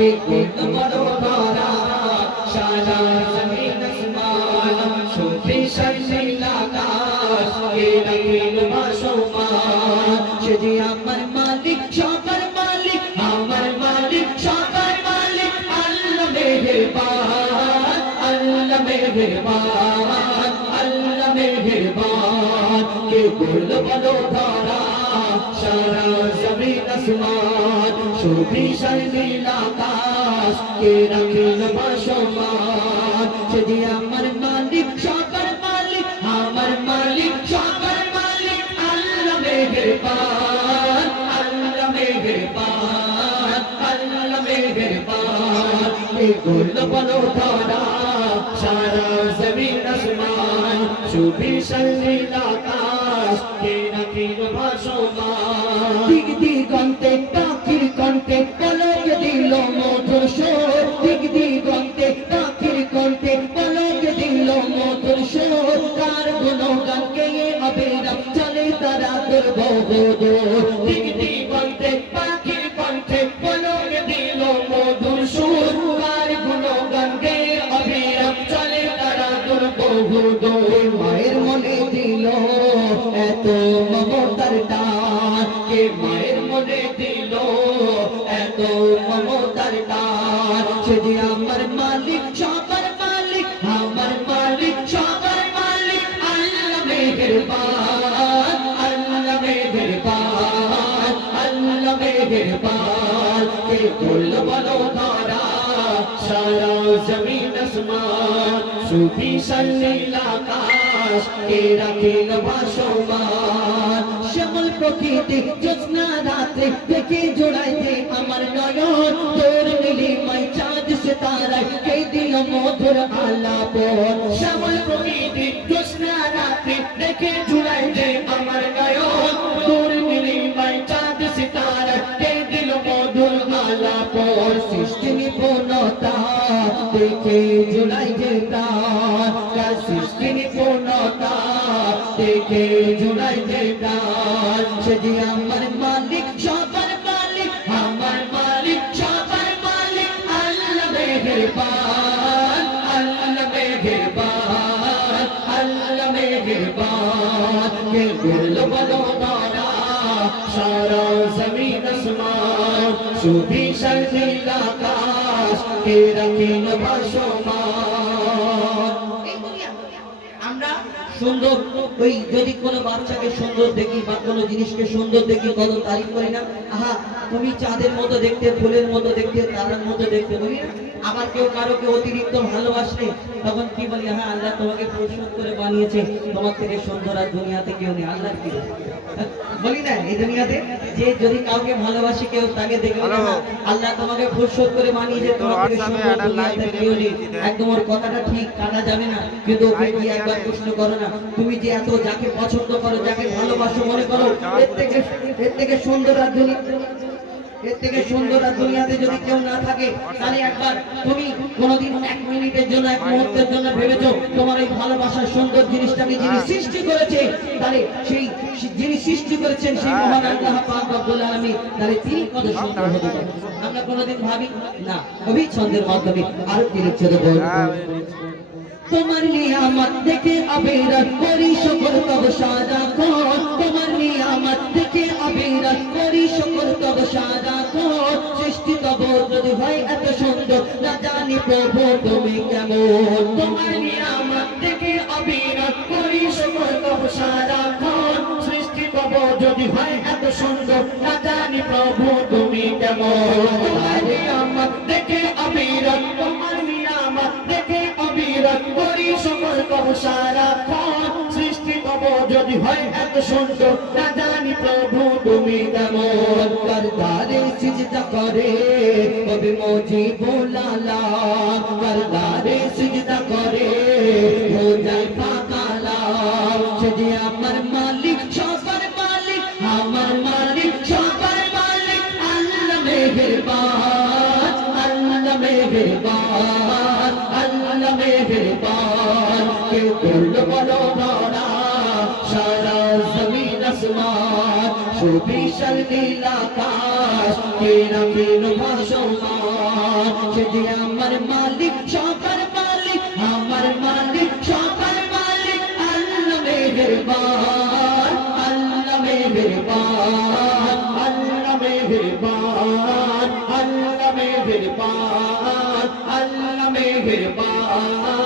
কে করলো বড় ধরা সারা জমিন আসমান শুধু শারমিল আকাশ কে রাখিল ভাসমান সে যে আমার মালিক সবার মালিক আমার মালিক সবার মালিক আল্লাহ মেহেরবান আল্লাহ মেহেরবান আল্লাহ মেহেরবান কে করলো বড় ধরা সারা জমিন আসমান শুধু শারমিল আকাশ কে রাখিল ভাসমান সে যে আমার মালিক সবার মালিক আমার মালিক সবার মালিক আল্লাহ মেহেরবান আল্লাহ মেহেরবান আল্লাহ মেহেরবান কে করলো বড় ধরা সারা জমিন আসমান শুধু শারমিল আকাশ কে রাখিল ভাসমান দিক দিগন্তে পাখির কণ্ঠে পলক দিল মধুর সুর দিক দিগন্তে পাখির কণ্ঠে পলক দিল মধুর সুর তার গুণগান গেয়ে অবিরাম চলে তারা তোর বহুদূর দিক দিগন্তে পাখির কণ্ঠে পলক দিল মধুর সুর তার গুণগান গেয়ে অবিরাম চলে তারা তোর বহুদূর মায়ের মনে দিল এত মমতার টান কে মায়ের মনে দিল এত মমতার টান সে যে আমার মালিক সবার মালিক আমার মালিক সবার মালিক আল্লাহ মেহেরবান আল্লাহ মেহেরবান আল্লাহ মেহেরবান কে করলো বড় ধরা সারা জমিন আসমান শুধু শারমিল আকাশ কে রাখিল ভাসমান শ্যামল প্রকৃতি জ্যোৎস্না রাত্রে দেখে জোড়াইতে আমার নয়ন তোর নীলিমায় চাঁদ সিতারায় কে দিল মধুর আলাপন শ্যামল প্রকৃতি জ্যোৎস্না রাত্রে দেখে জোড়াইতে আমার নয়ন তোর নীলিমায় চাঁদ সিতারায় কে দিল মধুর আলাপন সৃষ্টি নিপুণতা দেখে জোড়াইতে প্রাণ সৃষ্টি নিপুণতা দেখে জোড়াইতে প্রাণ সে যে আমার মালিক সবার মালিক আমার মালিক সবার মালিক আল্লাহ মেহেরবান আল্লাহ মেহেরবান আল্লাহ মেহেরবান কে করলো বড় ধরা সারা জমিন আসমান শুধু শারমিল আকাশ কে রাখিল ভাসমান আমরা সুন্দর ওই যদি কোনো বাচ্চাকে সুন্দর দেখি বা কোনো জিনিসকে সুন্দর দেখি কত তারিফ করি না আহা তুমি চাঁদের মতো দেখতে ফুলের মতো দেখতে তারার মতো দেখতে বলি না আবার কেউ কারোকে অতিরিক্ত ভালোবাসলে তখন কি বলি হ্যাঁ আল্লাহ তোমাকে পরিশোধ করে বানিয়েছে তোমার থেকে সুন্দর আর দুনিয়াতে কেউ নেই আল্লাহ কি বলি না এই দুনিয়াতে যে যদি কাউকে ভালোবাসি কেউ তাকে দেখবে না আল্লাহ তোমাকে পরিশোধ করে বানিয়েছে তোমার থেকে সুন্দর দুনিয়াতে কেউ নেই একদম ওর কথাটা ঠিক কাটা যাবে না কিন্তু ওকে কি একবার প্রশ্ন করো না তুমি যে এত যাকে পছন্দ করো যাকে ভালোবাসো মনে করো এর থেকে সুন্দর আর দুনিয়াতে যদি কেউ না থাকে তাহলে একবার তুমি কোনোদিন এক মিনিটের জন্য এক মুহূর্তের জন্য ভেবেছো তোমার এই ভালোবাসার সুন্দর জিনিসটাকে যিনি সৃষ্টি করেছে তাহলে সেই যিনি সৃষ্টি করেছেন সেই মহান আল্লাহ পাক রব্বুল আলামিন তাহলে তিনি কত সুন্দর হতে পারে আমরা কোনোদিন ভাবি না কবি ছন্দের মাধ্যমে আরো কি লিখছে দেখো তোমার নিয়ামত দেখে আবিরাত করি শুকর তব সারাক্ষণ তোমার নিয়ামত দেখে আবিরাত করি শুকর তব সারাক্ষণ সৃষ্টি তব যদি হয় এত সুন্দর না জানি প্রভু তুমি কেমন তোমার নিয়ামত দেখে আবিরাত করি শুকর তব সারাক্ষণ সৃষ্টি তব যদি হয় এত সুন্দর না জানি প্রভু তুমি কেমন তোমার নিয়ামত দেখে আবিরাত তোমার নিয়ামত দেখে অবিরত করি সকল কব সারাক্ষণ সৃষ্টি কব যদি হয় এত সুন্দর না জানি প্রভু তুমি কেমন করদারে সিজদা করে কবি মুজিবুল্লাহ করদারে সিজদা করে হো যায় পাকালা সে যে আমার মালিক সবার মালিক আমার মালিক সবার মালিক আল্লাহ মেহেরবান আল্লাহ মেহেরবান আল্লাহ মেহেরবান কে করলো বড় ধরা সারা জমিন আসমান বিশাল নীল আকাশ কে রাখেন ভাসমান সে যে আমার মালিক সবার মালিক আমার মালিক সবার মালিক আল্লাহ মেহেরবান আল্লাহ মেহেরবান আল্লাহ মেহেরবান আল্লাহ মেহেরবান আল্লাহ মেহেরবান